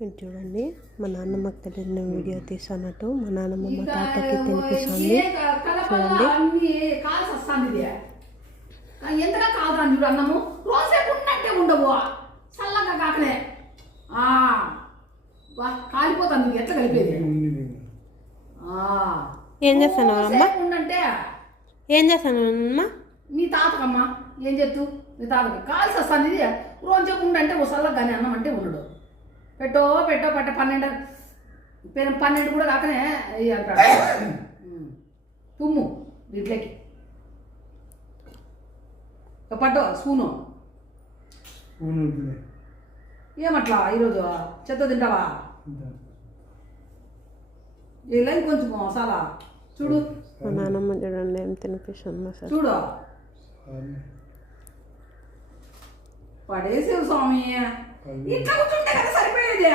ఇది చూడండి, మా నాన్నమ్మకి తెలియని వీడియో తీసానట్టు మా నాన్నమ్మ మా తాతకి తినిపిస్తుంది. చూడండి ఎంతగా కాదు చూడు అన్నము రోజేపు ఉన్నట్టే ఉండవు చల్లగా కాకనే కాలిపోతాను ఎట్లా కలిపేది. ఏం చేస్తాను అమ్మ, ఉండంటే ఏం చేస్తాను అమ్మ మీ తాతకమ్మా ఏం చెప్తూ మీ తాతకి కాల్సి వస్తుంది రోజేపు ఉండంటే ఓ చల్లగా కానీ అన్నం అంటే ఉండడు. పెట్టో పట్ట 12 కూడా కాకనే అంటాడు తుమ్ము దీంట్లోకి పట్టు స్పూను ఏమట్లా ఈరోజు చెత్త తింటావా ఇలా కొంచెం మసాలా చూడు. మా నాన్నమ్మ చూడండి ఏం తినిపిస్తుంది మసాలా చూడు పడేసేవు స్వామి ఇట్లా కూర్చుంటే కదా సరిపోయేది.